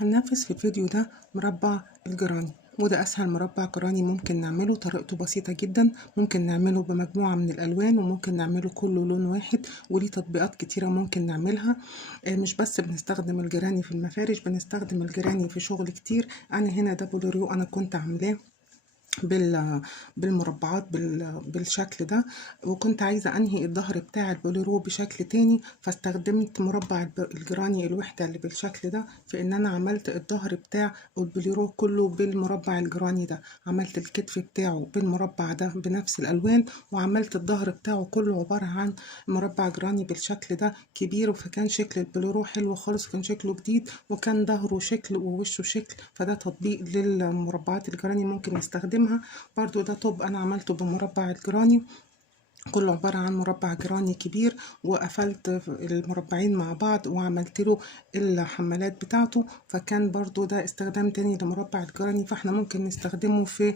هننفذ في الفيديو ده مربع الجراني، وده أسهل مربع جراني ممكن نعمله. طريقته بسيطة جدا، ممكن نعمله بمجموعة من الألوان وممكن نعمله كله لون واحد، وليه تطبيقات كتيرة ممكن نعملها. مش بس بنستخدم الجراني في المفارش، بنستخدم الجراني في شغل كتير. أنا هنا ده بولوريو أنا كنت عاملاه بالمربعات بالشكل ده، وكنت عايزة انهي الظهر بتاع البوليرو بشكل تاني، فاستخدمت مربع الجراني الوحدة اللي بالشكل ده في ان انا عملت الظهر بتاع البوليرو كله بالمربع الجراني ده. عملت الكتف بتاعه بالمربع ده بنفس الالوان، وعملت الظهر بتاعه كله عبارة عن مربع جراني بالشكل ده كبير. فكان شكل البوليرو حلو خالص، وكان شكله جديد، وكان ظهره شكل ووشه شكل. فده تطبيق للمربعات الجراني ممكن نستخدمها. برضو ده طب انا عملته بمربع الجراني، كله عبارة عن مربع جراني كبير، وقفلت المربعين مع بعض وعملت له الحمالات بتاعته. فكان برضو ده استخدام تاني لمربع الجراني. فاحنا ممكن نستخدمه في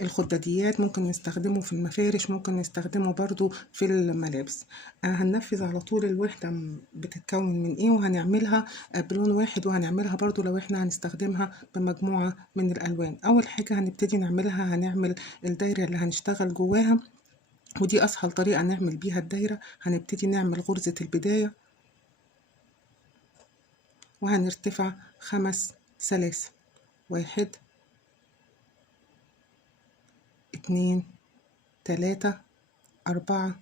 الخداديات، ممكن نستخدمه في المفارش، ممكن نستخدمه برضو في الملابس. هننفذ على طول الوحدة بتتكون من ايه، وهنعملها بلون واحد، وهنعملها برضو لو احنا هنستخدمها بمجموعة من الألوان. أول حاجة هنبتدي نعملها، هنعمل الدايرة اللي هنشتغل جواها، ودي أسهل طريقة نعمل بيها الدايرة. هنبتدي نعمل غرزة البداية، وهنرتفع 5 سلاسل. 1 2 3 4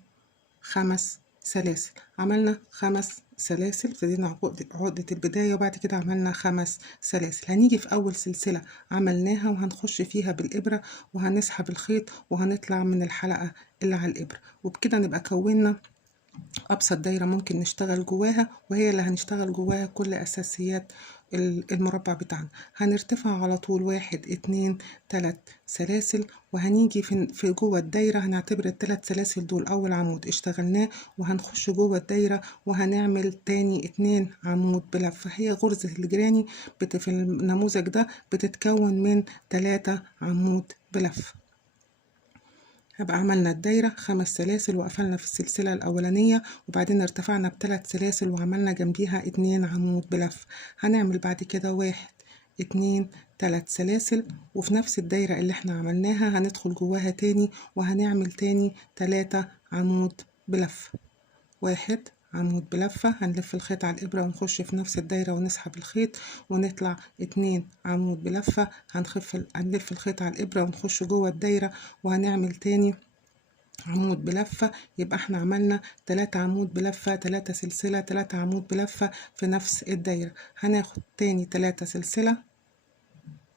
5 سلاسل. عملنا 5 سلاسل، ابتدينا عقدة البداية، وبعد كده عملنا 5 سلاسل. هنيجي في أول سلسلة عملناها وهنخش فيها بالإبرة، وهنسحب الخيط وهنطلع من الحلقة اللي على الإبرة، وبكده نبقى كونا أبسط دايرة ممكن نشتغل جواها، وهي اللي هنشتغل جواها كل أساسيات المربع بتاعنا. هنرتفع على طول 1 2 3 سلاسل، وهنيجي في جوه الدايرة هنعتبر ال3 سلاسل دول أول عمود اشتغلناه، وهنخش جوه الدايرة وهنعمل تاني 2 عمود بلفة. هي غرزة الجراني في النموذج ده بتتكون من 3 عمود بلفة. هبقى عملنا الدايرة 5 سلاسل وقفلنا في السلسلة الأولانية، وبعدين ارتفعنا ب3 سلاسل وعملنا جنبيها 2 عمود بلف. هنعمل بعد كده 1 2 3 سلاسل، وفي نفس الدايرة اللي احنا عملناها هندخل جواها تاني وهنعمل تاني 3 عمود بلف. 1 عمود بلفة، هنلف الخيط على الإبرة ونخش في نفس الدايرة ونسحب الخيط ونطلع 2 عمود بلفة. هنلف الخيط على الإبرة ونخش جوه الدايرة وهنعمل تاني عمود بلفة. يبقى احنا عملنا 3 عمود بلفة، 3 سلسلة، 3 عمود بلفة في نفس الدايرة. هناخد تاني 3 سلسلة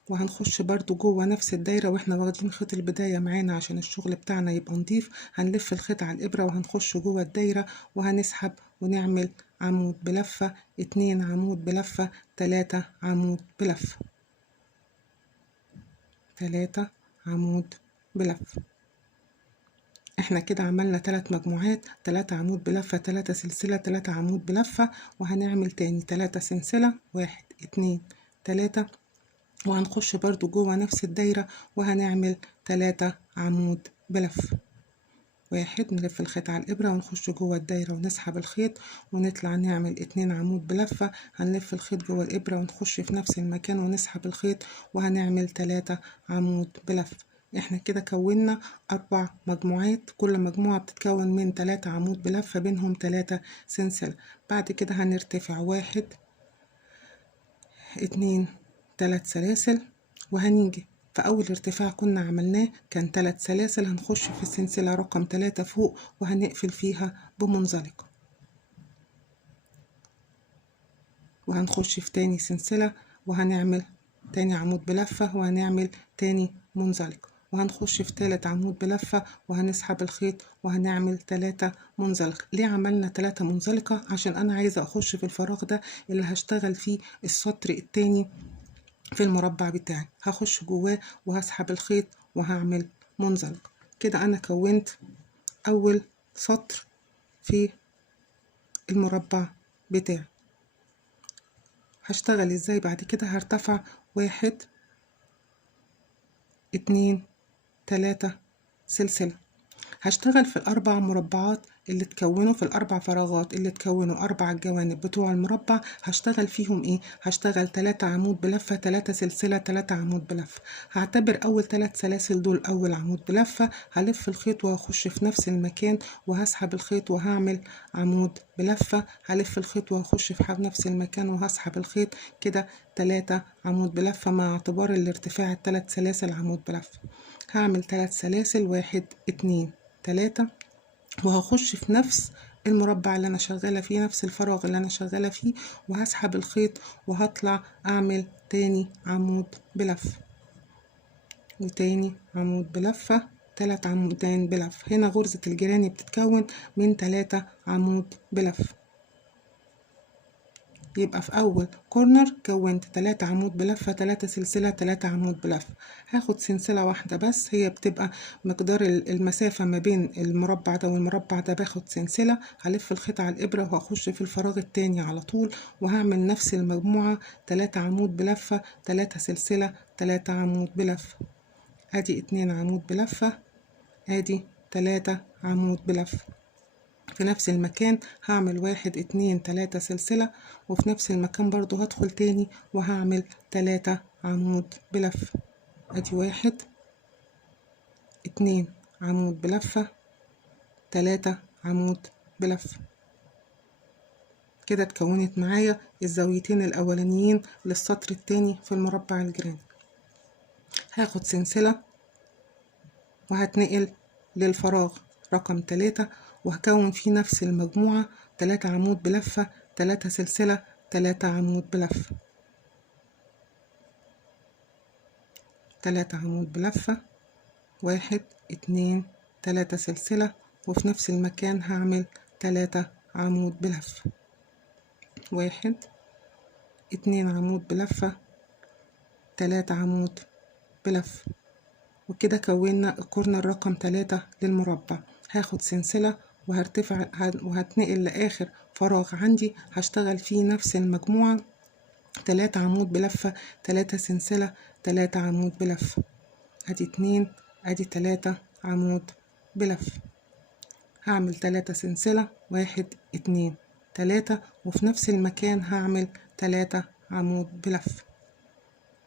وهنخش برضو جوه نفس الدايرة، واحنا واخدين خيط البداية معانا عشان الشغل بتاعنا يبقى نضيف. هنلف الخيط على الإبرة وهنخش جوه الدايرة وهنسحب ونعمل عمود بلفة، 2 عمود بلفة، 3 عمود بلفة، 3 عمود بلفة. احنا كده عملنا 3 مجموعات، 3 عمود بلفة، 3 سلسلة، 3 عمود بلفة، وهنعمل تاني 3 سلسلة، 1 2 3، وهنخش برضو جوه نفس الدايرة وهنعمل 3 عمود بلف. 1 نلف الخيط على الإبرة ونخش جوه الدايرة ونسحب الخيط ونطلع نعمل 2 عمود بلفة. هنلف الخيط جوه الإبرة ونخش في نفس المكان ونسحب الخيط وهنعمل 3 عمود بلفة. احنا كده كونا 4 مجموعات، كل مجموعة بتتكون من 3 عمود بلفة بينهم 3 سلسلة. بعد كده هنرتفع 1 2 3 سلاسل، وهنيجي في أول ارتفاع كنا عملناه كان 3 سلاسل، هنخش في السلسلة رقم 3 فوق وهنقفل فيها بمنزلقة، وهنخش في تاني سلسلة وهنعمل تاني عمود بلفة وهنعمل تاني منزلقة، وهنخش في تالت عمود بلفة وهنسحب الخيط وهنعمل 3 منزلقة. ليه عملنا 3 منزلقة؟ عشان أنا عايزة أخش في الفراغ ده اللي هشتغل فيه السطر التاني في المربع بتاعي، هخش جواه وهسحب الخيط وهعمل منزلقة. كده أنا كونت أول سطر في المربع بتاعي. هشتغل ازاي بعد كده؟ هرتفع 1 2 3 سلسلة. هشتغل في ال4 مربعات اللي تكونوا في الأربع فراغات اللي تكونوا أربع الجوانب بتوع المربع هشتغل فيهم إيه؟ هشتغل 3 عمود بلفة، 3 سلسلة، 3 عمود بلفة. هعتبر أول 3 سلاسل دول أول عمود بلفة، هلف الخيط وهخش في نفس المكان وهسحب الخيط وهعمل عمود بلفة، هلف الخيط وهخش في نفس المكان وهسحب الخيط. كده 3 عمود بلفة مع اعتبار الارتفاع ال3 سلاسل عمود بلفة. هعمل 3 سلاسل، 1 2 3، وهخش في نفس المربع اللي انا شغالة فيه، نفس الفراغ اللي انا شغالة فيه، وهسحب الخيط وهطلع اعمل تاني عمود بلف وتاني عمود بلفة، 3 عمودين بلف. هنا غرزة الجيراني بتتكون من 3 عمود بلف، يبقى في اول كورنر كونت 3 عمود بلفة، 3 سلسلة، 3 عمود بلفة. هاخد سلسلة واحدة بس، هي بتبقى مقدار المسافة ما بين المربع ده والمربع ده، باخد سلسلة، هلف الخيط على الإبرة وهخش في الفراغ التاني على طول وهعمل نفس المجموعة، 3 عمود بلفة، 3 سلسلة، 3 عمود بلفة. ادي 2 عمود بلفة، ادي 3 عمود بلفة. في نفس المكان هعمل 1 2 3 سلسلة، وفي نفس المكان برضو هدخل تاني وهعمل 3 عمود بلفة. ادي 1 2 عمود بلفة، 3 عمود بلفة. كده اتكونت معايا الزاويتين الاولانيين للسطر التاني في المربع الجيراني. هاخد سلسلة وهتنقل للفراغ رقم 3 وهكون فيه نفس المجموعة، 3 عمود بلفة، 3 سلسلة، 3 عمود بلفة، 3 عمود بلفة، 1 2 3 سلسلة، وفي نفس المكان هعمل 3 عمود بلفة، 1 2 عمود بلفة، 3 عمود بلفة. وكده كونا الكورنر رقم 3 للمربع. هاخد سلسلة وهرتفع وهتنقل لآخر فراغ عندي هشتغل فيه نفس المجموعة، 3 عمود بلفة، 3 سلسلة، 3 عمود بلفة. ادي 2 ادي 3 عمود بلفة. هعمل 3 سلسلة، 1 2 3، وفي نفس المكان هعمل 3 عمود بلفة.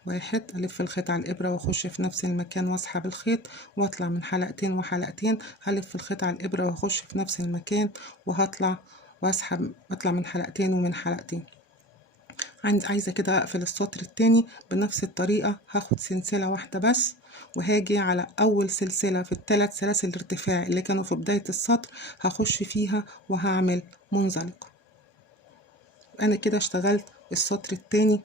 1 ألف الخيط على الإبرة وأخش في نفس المكان وأسحب الخيط وأطلع من حلقتين وحلقتين، هلف الخيط على الإبرة وأخش في نفس المكان وهطلع وأسحب، أطلع من حلقتين ومن حلقتين. عايزة كده أقفل السطر التاني بنفس الطريقة. هاخد سلسلة واحدة بس وهاجي على أول سلسلة في ال3 سلاسل الارتفاع اللي كانوا في بداية السطر، هخش فيها وهعمل منزلقة. أنا كده اشتغلت السطر التاني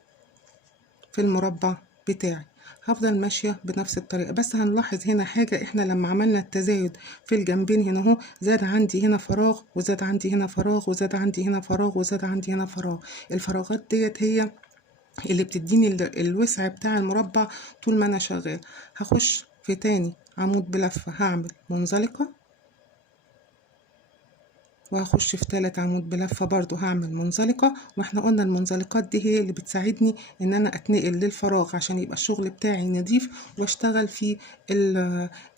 في المربع بتاعي. هفضل ماشية بنفس الطريقة، بس هنلاحظ هنا حاجة، احنا لما عملنا التزايد في الجنبين هنا اهو، زاد عندي هنا فراغ وزاد عندي هنا فراغ وزاد عندي هنا فراغ وزاد عندي هنا فراغ. الفراغات ديت هي اللي بتديني الوسع بتاع المربع طول ما انا شغال. هخش في تاني عمود بلفة، هعمل منزلقة، وهخش في 3 عمود بلفة برضو هعمل منزلقة. واحنا قلنا المنزلقات دي هي اللي بتساعدني ان انا اتنقل للفراغ عشان يبقى الشغل بتاعي نضيف واشتغل في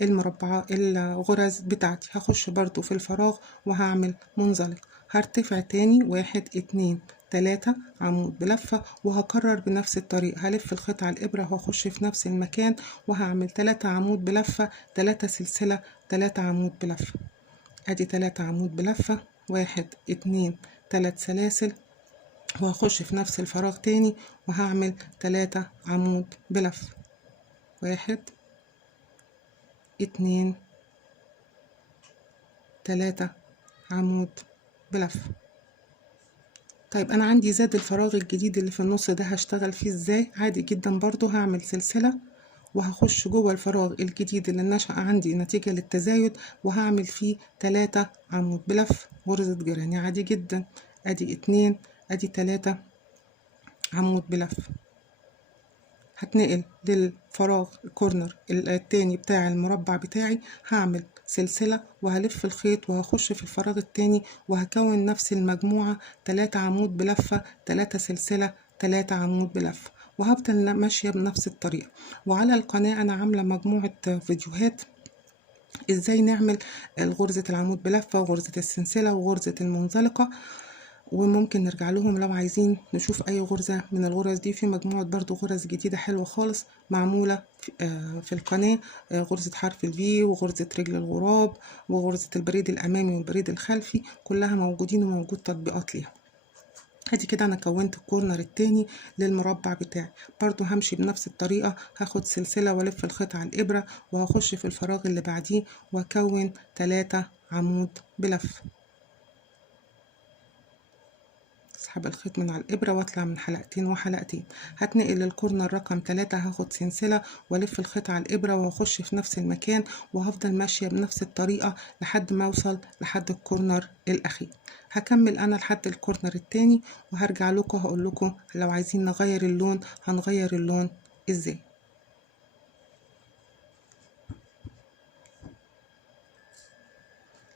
المربع الغرز بتاعتي. هخش برضو في الفراغ وهعمل منزلقة، هرتفع تاني 1 2 3 عمود بلفة، وهكرر بنفس الطريقة. هلف الخيط على الإبرة وهخش في نفس المكان وهعمل 3 عمود بلفة، 3 سلسلة، 3 عمود بلفة. ادي 3 عمود بلفة، 1 2 3 سلاسل، وهخش في نفس الفراغ تاني وهعمل 3 عمود بلفة، 1 2 3 عمود بلفة. طيب انا عندي زاد الفراغ الجديد اللي في النص ده، هشتغل فيه ازاي؟ عادي جدا برضو هعمل سلسلة وهخش جوه الفراغ الجديد اللي نشأ عندي نتيجة للتزايد وهعمل فيه 3 عمود بلف غرزة جيراني عادي جدا. ادي 2 ادي 3 عمود بلف. هتنقل للفراغ الكورنر التاني بتاع المربع بتاعي، هعمل سلسلة وهلف الخيط وهخش في الفراغ التاني وهكون نفس المجموعة، 3 عمود بلفة، 3 سلسلة، 3 عمود بلفة، وهفضل ماشية بنفس الطريقة. وعلى القناة أنا عاملة مجموعة فيديوهات ازاي نعمل غرزة العمود بلفة وغرزة السلسلة وغرزة المنزلقة، وممكن نرجع لهم لو عايزين نشوف اي غرزة من الغرز دي. في مجموعة برضو غرز جديدة حلوة خالص معمولة في القناة، غرزة حرف الفي وغرزة رجل الغراب وغرزة البريد الامامي والبريد الخلفي، كلها موجودين وموجود تطبيقات ليها. ادي كده انا كونت الكورنر التاني للمربع بتاعي. برضو همشي بنفس الطريقة، هاخد سلسلة والف الخيط على الابرة وهخش في الفراغ اللي بعديه واكون 3 عمود بلف. اسحب الخيط من على الابرة واطلع من حلقتين وحلقتين. هتنقل للكورنر رقم 3، هاخد سلسلة والف الخيط على الابرة وهخش في نفس المكان، وهفضل ماشية بنفس الطريقة لحد ما اوصل لحد الكورنر الاخير. هكمل انا لحد الكورنر التاني وهرجع لكم هقول لكم لو عايزين نغير اللون هنغير اللون ازاي.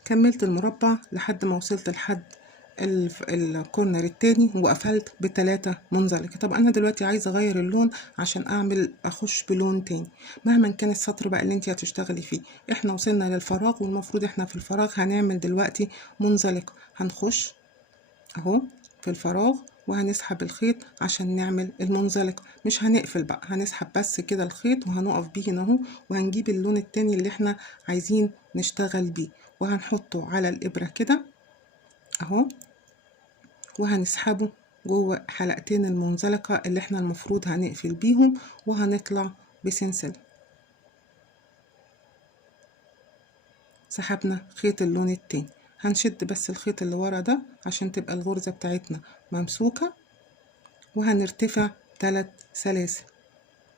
كملت المربع لحد ما وصلت لحد الكورنر التاني وقفلت ب3 منزلقة. طب انا دلوقتي عايزه اغير اللون عشان اخش بلون تاني مهما كان السطر بقى اللي انت هتشتغلي فيه. احنا وصلنا للفراغ والمفروض احنا في الفراغ هنعمل دلوقتي منزلقة. هنخش اهو في الفراغ وهنسحب الخيط عشان نعمل المنزلقة. مش هنقفل بقى، هنسحب بس كده الخيط وهنقف بيه هنا اهو، وهنجيب اللون التاني اللي احنا عايزين نشتغل بيه وهنحطه على الابرة كده اهو، وهنسحبه جوه حلقتين المنزلقة اللي احنا المفروض هنقفل بيهم، وهنطلع بسلسلة. سحبنا خيط اللون التاني، هنشد بس الخيط اللي ورا ده عشان تبقى الغرزة بتاعتنا ممسوكة، وهنرتفع 3 سلاسل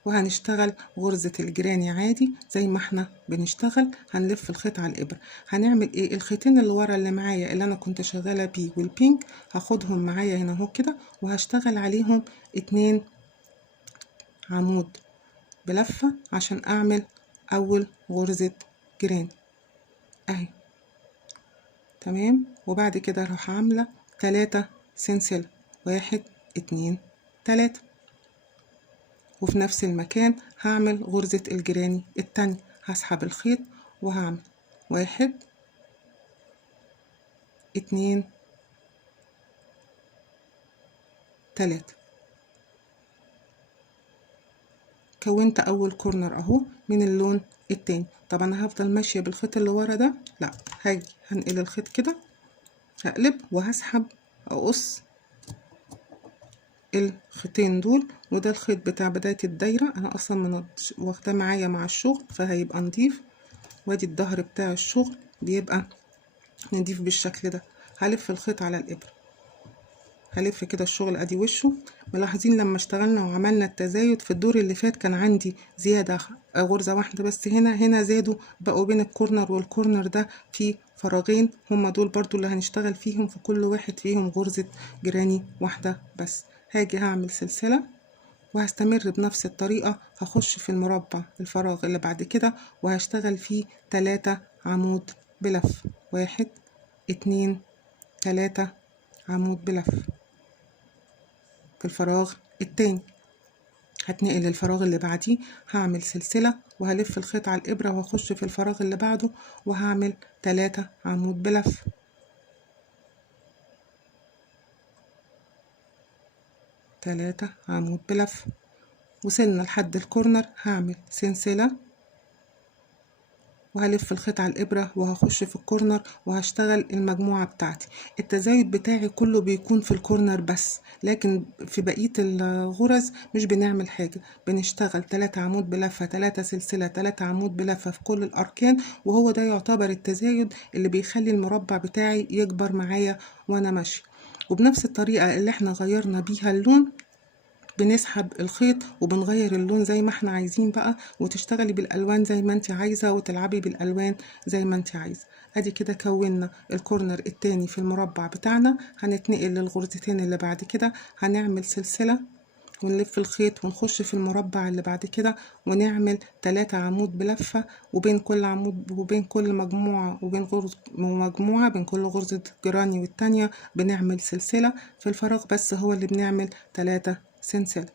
وهنشتغل غرزة الجراني عادي زي ما احنا بنشتغل. هنلف الخيط على الابرة. هنعمل ايه؟ الخيطين اللي ورا اللي معايا اللي انا كنت شغالة بيه والبينك هاخدهم معايا هنا اهو كده، وهشتغل عليهم 2 عمود بلفة عشان اعمل اول غرزة جراني اهي. تمام. وبعد كده اروح عاملة 3 سلسلة، 1 2 3، وفي نفس المكان هعمل غرزة الجراني التانية. هسحب الخيط وهعمل 1 2 3. كونت اول كورنر اهو من اللون التاني. طب انا هفضل ماشية بالخيط اللي ورا ده؟ لا، هاجي هنقل الخيط كده، هقلب وهسحب اقص الخيطين دول، وده الخيط بتاع بداية الدايرة. انا اصلا واخداه معايا مع الشغل فهيبقى نضيف، وادي الظهر بتاع الشغل بيبقى نضيف بالشكل ده. هلف الخيط على الابرة، هلف كده الشغل ادي وشه. ملاحظين لما اشتغلنا وعملنا التزايد في الدور اللي فات كان عندي زيادة غرزة واحدة بس، هنا زادوا بقوا بين الكورنر والكورنر ده في فراغين، هما دول برضو اللي هنشتغل فيهم، في كل واحد فيهم غرزة جراني واحدة بس. هاجي هعمل سلسلة وهستمر بنفس الطريقة. هخش في المربع الفراغ اللي بعد كده وهشتغل فيه 3 عمود بلف، 1 2 3 عمود بلف في الفراغ التاني. هتنقل للفراغ اللي بعديه، هعمل سلسلة وهلف الخيط على الإبرة وهخش في الفراغ اللي بعده وهعمل 3 عمود بلف، 3 عمود بلف. وصلنا لحد الكورنر، هعمل سلسلة وهلف الخيط على الإبرة وهخش في الكورنر وهشتغل المجموعة بتاعتي. التزايد بتاعي كله بيكون في الكورنر بس، لكن في بقية الغرز مش بنعمل حاجة، بنشتغل 3 عمود بلفة، 3 سلسلة، 3 عمود بلفة في كل الأركان، وهو ده يعتبر التزايد اللي بيخلي المربع بتاعي يكبر معايا وأنا ماشية. وبنفس الطريقة اللي احنا غيرنا بيها اللون بنسحب الخيط وبنغير اللون زي ما احنا عايزين بقى، وتشتغلي بالالوان زي ما انت عايزه وتلعبي بالالوان زي ما انت عايزه. ادي كده كونا الكورنر التاني في المربع بتاعنا. هنتنقل للغرزتين اللي بعد كده، هنعمل سلسله ونلف الخيط ونخش في المربع اللي بعد كده ونعمل 3 عمود بلفة، وبين كل عمود وبين كل مجموعة وبين مجموعة بين كل غرزة جراني والتانية بنعمل سلسلة. في الفراغ بس هو اللي بنعمل 3 سلسلة،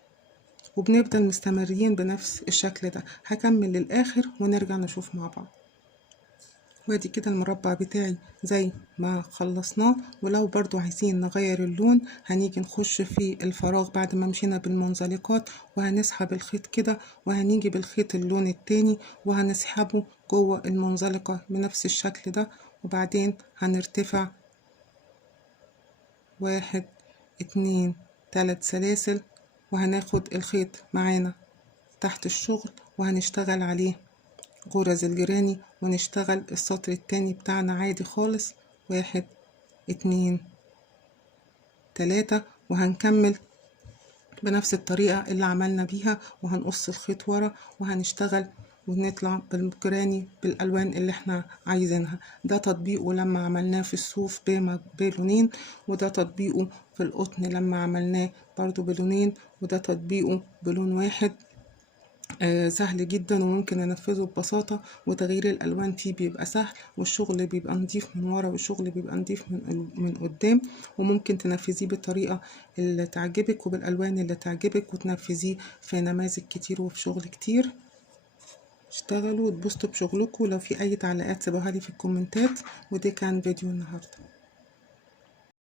وبنفضل مستمرين بنفس الشكل ده. هكمل للآخر ونرجع نشوف مع بعض. وادي كده المربع بتاعي زي ما خلصناه. ولو برضو عايزين نغير اللون هنيجي نخش في الفراغ بعد ما مشينا بالمنزلقات وهنسحب الخيط كده، وهنيجي بالخيط اللون التاني وهنسحبه جوه المنزلقة بنفس الشكل ده. وبعدين هنرتفع 1 2 3 سلاسل، وهناخد الخيط معانا تحت الشغل وهنشتغل عليه غرز الجيراني، ونشتغل السطر التاني بتاعنا عادي خالص. 1 2 3، وهنكمل بنفس الطريقة اللي عملنا بيها، وهنقص الخيط ورا وهنشتغل ونطلع بالجيراني بالألوان اللي احنا عايزينها. ده تطبيقه لما عملناه في الصوف بلونين، وده تطبيقه في القطن لما عملناه برضو بلونين، وده تطبيقه بلون واحد. سهل جدا وممكن انفذه ببساطة، وتغيير الالوان فيه بيبقى سهل، والشغل بيبقى نضيف من ورا والشغل بيبقى نضيف من قدام. وممكن تنفذيه بالطريقة اللي تعجبك وبالالوان اللي تعجبك، وتنفذيه في نماذج كتير وفي شغل كتير. اشتغلوا وتبسطوا بشغلكم، ولو في اي تعليقات سيبوها لي في الكومنتات. وده كان فيديو النهارده.